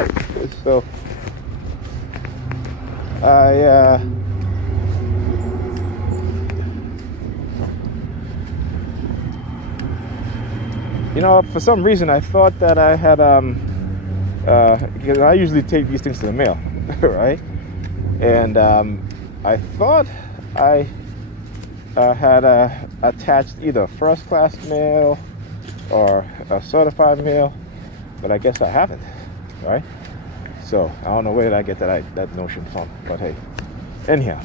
So I you know, for some reason I thought that I had because I usually take these things to the mail, right? And I thought I had attached either first class mail or a certified mail, but I guess I haven't, right? So I don't know where did I get that notion from, but hey, anyhow,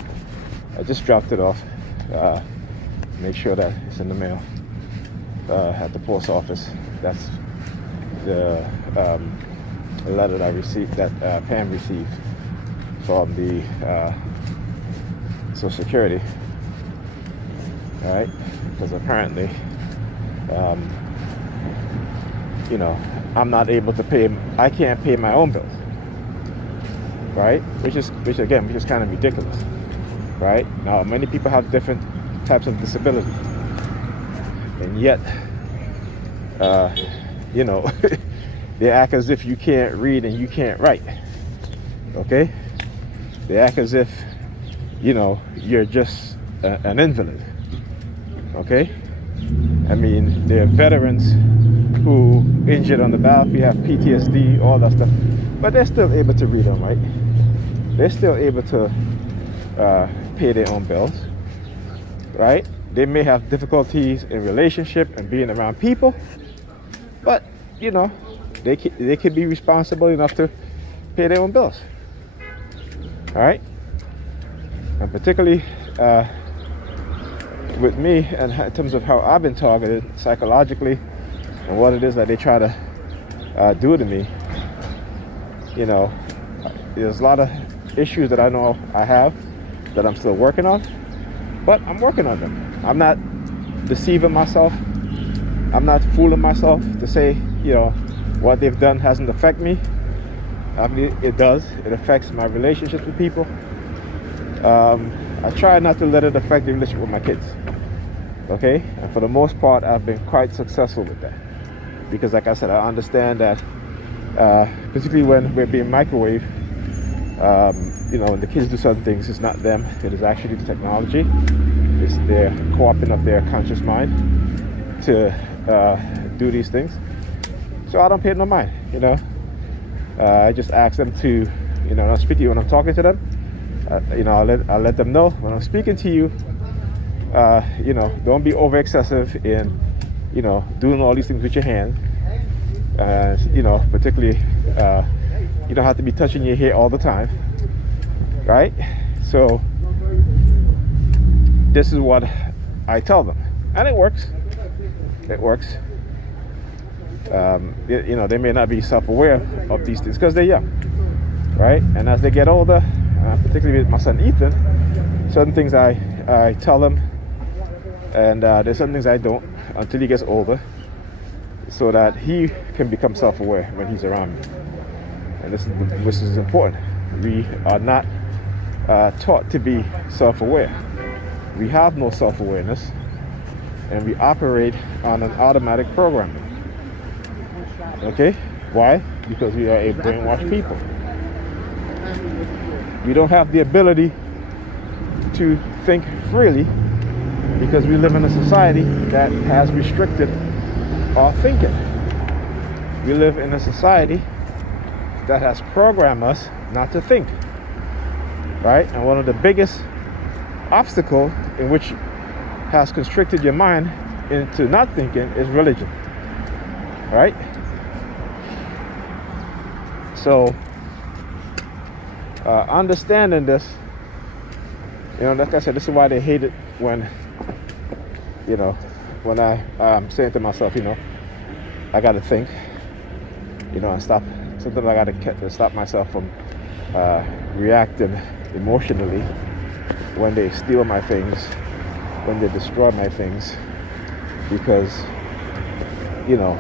I just dropped it off. Make sure that it's in the mail at the post office. That's the letter that I received, that Pam received from the Social Security. All right, because apparently, you know, I'm not able to pay. I can't pay my own bills, right? Which is kind of ridiculous, right? Now, many people have different types of disability, and yet, you know, they act as if you can't read and you can't write. Okay, they act as if, you know, you're just an invalid. Okay, I mean, there are veterans who injured on the battlefield, have PTSD, all that stuff, but they're still able to read and write. They're still able to pay their own bills, right? They may have difficulties in relationship and being around people, but you know, they can be responsible enough to pay their own bills. All right, and particularly with me, and in terms of how I've been targeted psychologically and what it is that they try to do to me, you know, there's a lot of issues that I know I have that I'm still working on, but I'm working on them. I'm not deceiving myself. I'm not fooling myself to say, you know, what they've done hasn't affected me. I mean, it does. It affects my relationships with people. I try not to let it affect the relationship with my kids. Okay? And for the most part, I've been quite successful with that. Because like I said, I understand that, particularly when we're being microwaved, you know, when the kids do certain things, it's not them. It is actually the technology. It's their co-opting of their conscious mind to do these things. So I don't pay no mind, you know. I just ask them to, you know, not speak to you when I'm talking to them. You know, I'll let them know when I'm speaking to you. You know, don't be over excessive in, you know, doing all these things with your hand. You know, particularly, you don't have to be touching your hair all the time, right? So this is what I tell them, and it works. It works. You know, they may not be self-aware of these things because they're young, right? And as they get older, particularly with my son Ethan, certain things I tell him, and there's some things I don't until he gets older, so that he can become self-aware when he's around me. And this is important. We are not taught to be self-aware. We have no self-awareness, and we operate on an automatic programming. Okay? Why? Because we are a brainwashed people. We don't have the ability to think freely because we live in a society that has restricted our thinking. We live in a society that has programmed us not to think, right? And one of the biggest obstacles in which has constricted your mind into not thinking is religion, right? So understanding this, you know, like I said, this is why they hate it when, you know, when I'm saying to myself, you know, I got to think, you know, and stop. Sometimes I got to stop myself from reacting emotionally when they steal my things, when they destroy my things, because, you know,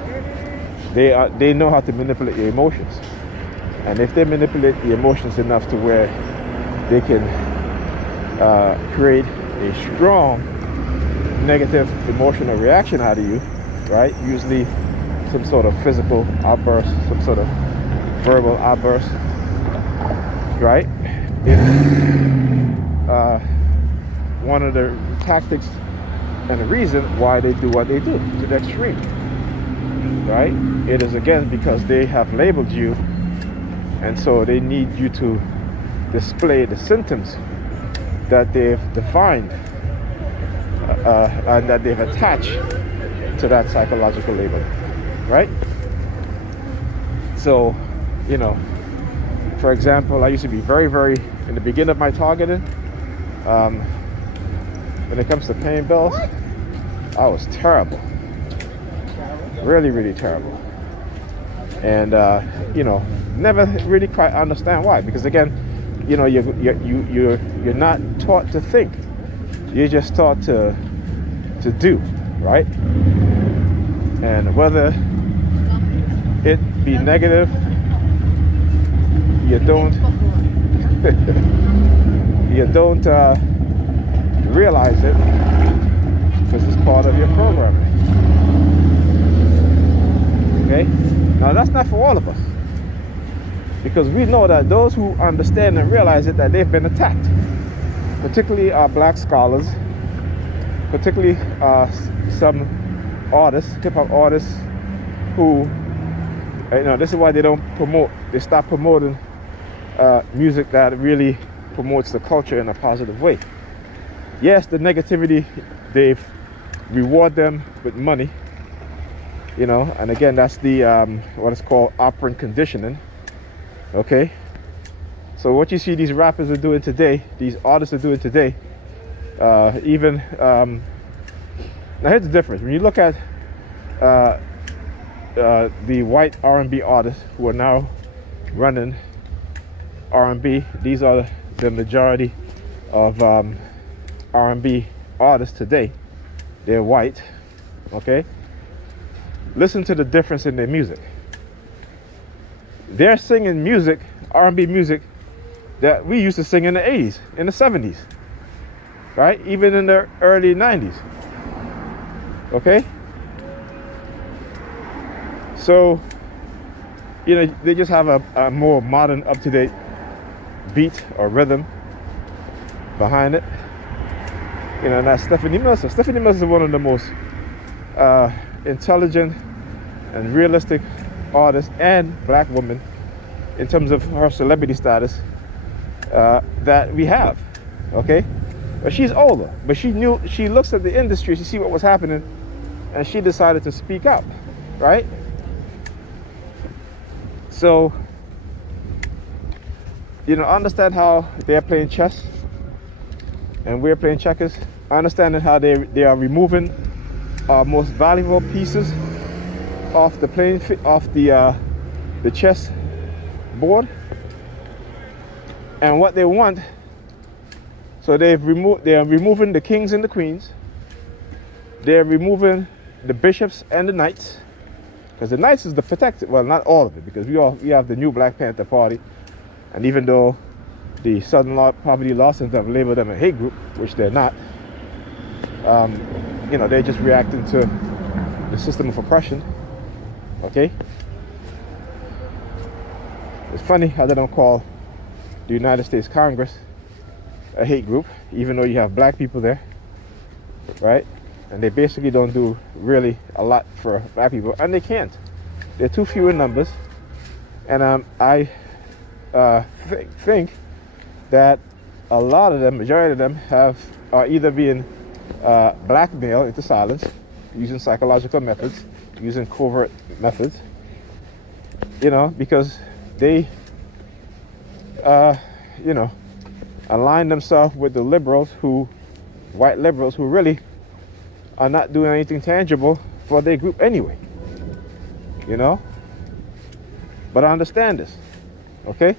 they know how to manipulate your emotions. And if they manipulate the emotions enough to where they can create a strong negative emotional reaction out of you, right? Usually some sort of physical outburst, some sort of verbal outbursts, right? It's one of the tactics and the reason why they do what they do to the extreme, right? It is again because they have labeled you, and so they need you to display the symptoms that they've defined and that they've attached to that psychological label, right? So, you know, for example, I used to be very, in the beginning of my targeting, when it comes to paying bills, I was terrible. Really terrible. And, you know, never really quite understand why. Because again, you know, you're not taught to think. You're just taught to do, right? And whether it be negative, you don't you don't realize it because it's part of your programming. Okay? Now that's not for all of us, because we know that those who understand and realize it, that they've been attacked, particularly our black scholars, particularly some artists, hip-hop artists, who, you know, this is why they don't promote, they stop promoting music that really promotes the culture in a positive way. Yes, the negativity, they've reward them with money, you know, and again, that's the what is called operant conditioning. Okay, so what you see these rappers are doing today, these artists are doing today, even now here's the difference. When you look at the white R&B artists who are now running R&B, these are the majority of R&B artists today. They're white. Okay, listen to the difference in their music. They're singing music, R&B music, that we used to sing in the 80s, in the 70s, right? Even in the early 90s. Okay? So, you know, they just have a more modern, up-to-date beat or rhythm behind it. You know, and that's Stephanie Mills. Stephanie Mills is one of the most intelligent and realistic artist and black woman in terms of her celebrity status that we have. Okay, but she's older, but she looks at the industry, she see what was happening, and she decided to speak up, right? So, you know, understand how they're playing chess and we're playing checkers. Understanding how they are removing our most valuable pieces off the chess board, and what they want. So they are removing the kings and the queens. They're removing the bishops and the knights, because the knights is the protected. Well, not all of it, because we have the new Black Panther Party, and even though the Southern Poverty Law Center have labeled them a hate group, which they're not, you know, they're just reacting to the system of oppression. Okay, it's funny how they don't call the United States Congress a hate group, even though you have black people there, right? And they basically don't do really a lot for black people, and they can't. They're too few in numbers, and I think that a lot of them, majority of them, are either being blackmailed into silence using psychological methods, using covert methods, you know, because they you know, align themselves with the liberals, white liberals, who really are not doing anything tangible for their group anyway, you know. But I understand this. Okay,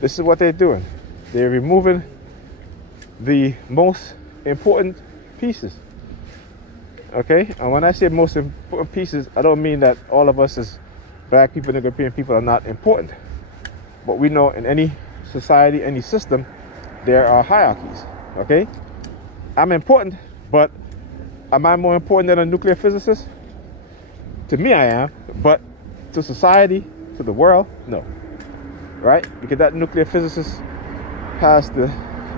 this is what they're doing. They're removing the most important pieces. Okay, and when I say most important pieces, I don't mean that all of us as black people and European people are not important. But we know in any society, any system, there are hierarchies. Okay, I'm important, but am I more important than a nuclear physicist? To me, I am, but to society, to the world? No. Right? Because that nuclear physicist has the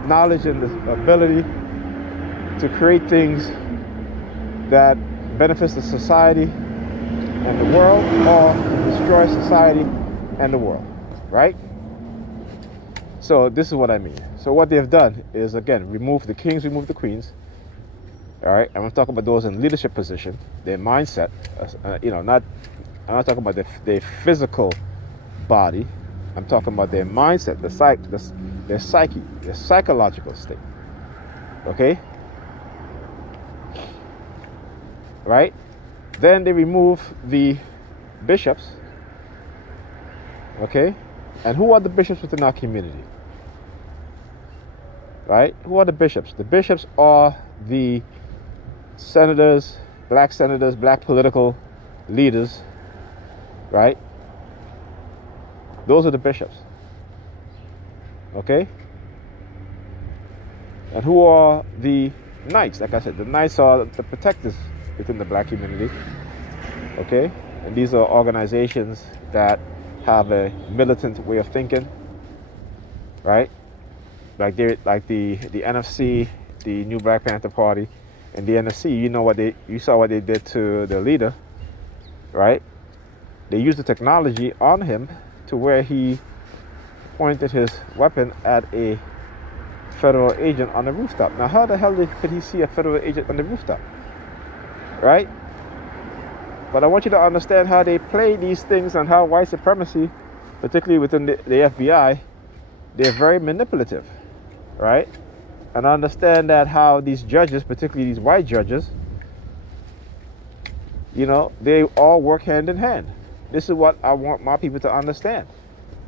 knowledge and the ability to create things that benefits the society and the world, or destroy society and the world, right? So this is what I mean. So what they've done is, again, remove the kings, remove the queens. All right, I'm talking about those in leadership position, their mindset. I'm not talking about their physical body. I'm talking about their mindset, their psyche, their psychological state. Okay? Right? Then they remove the bishops. Okay? And who are the bishops within our community? Right? Who are the bishops? The bishops are the senators, black political leaders, right? Those are the bishops. Okay? And who are the knights? Like I said, the knights are the protectors within the black community. Okay? And these are organizations that have a militant way of thinking, right? Like the NFC, the New Black Panther Party, and the NSC. You saw what they did to the leader, right? They used the technology on him to where he pointed his weapon at a federal agent on the rooftop. Now, how the hell could he see a federal agent on the rooftop, right? But I want you to understand how they play these things and how white supremacy, particularly within the FBI, they're very manipulative, right? And I understand that how these judges, particularly these white judges, they all work hand in hand. This is what I want my people to understand.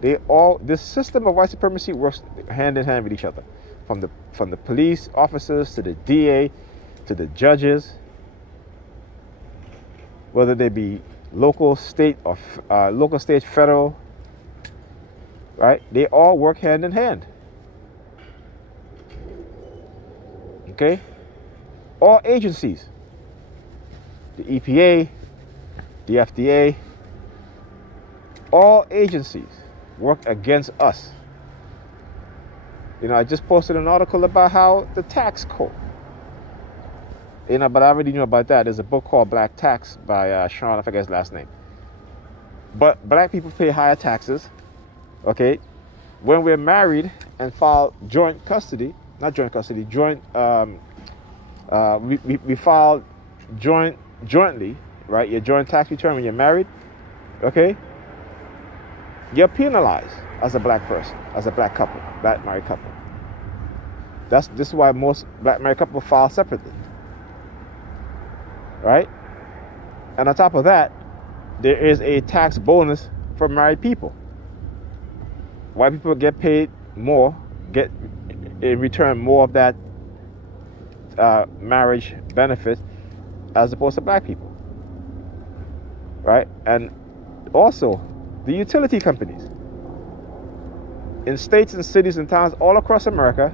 This system of white supremacy works hand in hand with each other. From the police officers to the DA to the judges, whether they be local, state, or federal, right? They all work hand in hand. Okay? All agencies, the EPA, the FDA, all agencies work against us. I just posted an article about how the tax code, but I already knew about that. There's a book called Black Tax by Sean, I forget his last name. But black people pay higher taxes, okay? When we're married and file joint custody, not joint custody, we file jointly, right? Your joint tax return when you're married, okay? You're penalized as a black person, as a black couple, black married couple. This is why most black married couples file separately, right? And on top of that, there is a tax bonus for married people. White people get paid more, get in return more of that marriage benefit as opposed to black people, right? And also, the utility companies in states and cities and towns all across America,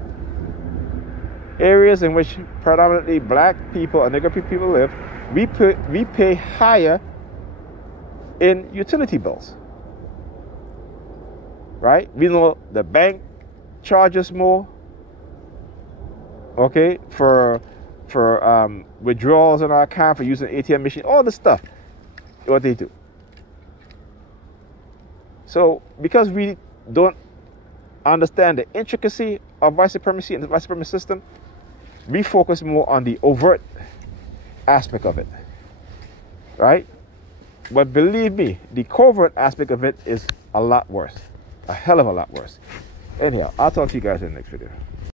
areas in which predominantly black people and nigger people live, we pay higher in utility bills, right? We know the bank charges more, okay, for withdrawals in our account, for using ATM machine, all this stuff, what they do. So because we don't understand the intricacy of white supremacy and the white supremacy system, we focus more on the overt aspect of it, right? But believe me, the covert aspect of it is a lot worse, a hell of a lot worse. Anyhow, I'll talk to you guys in the next video.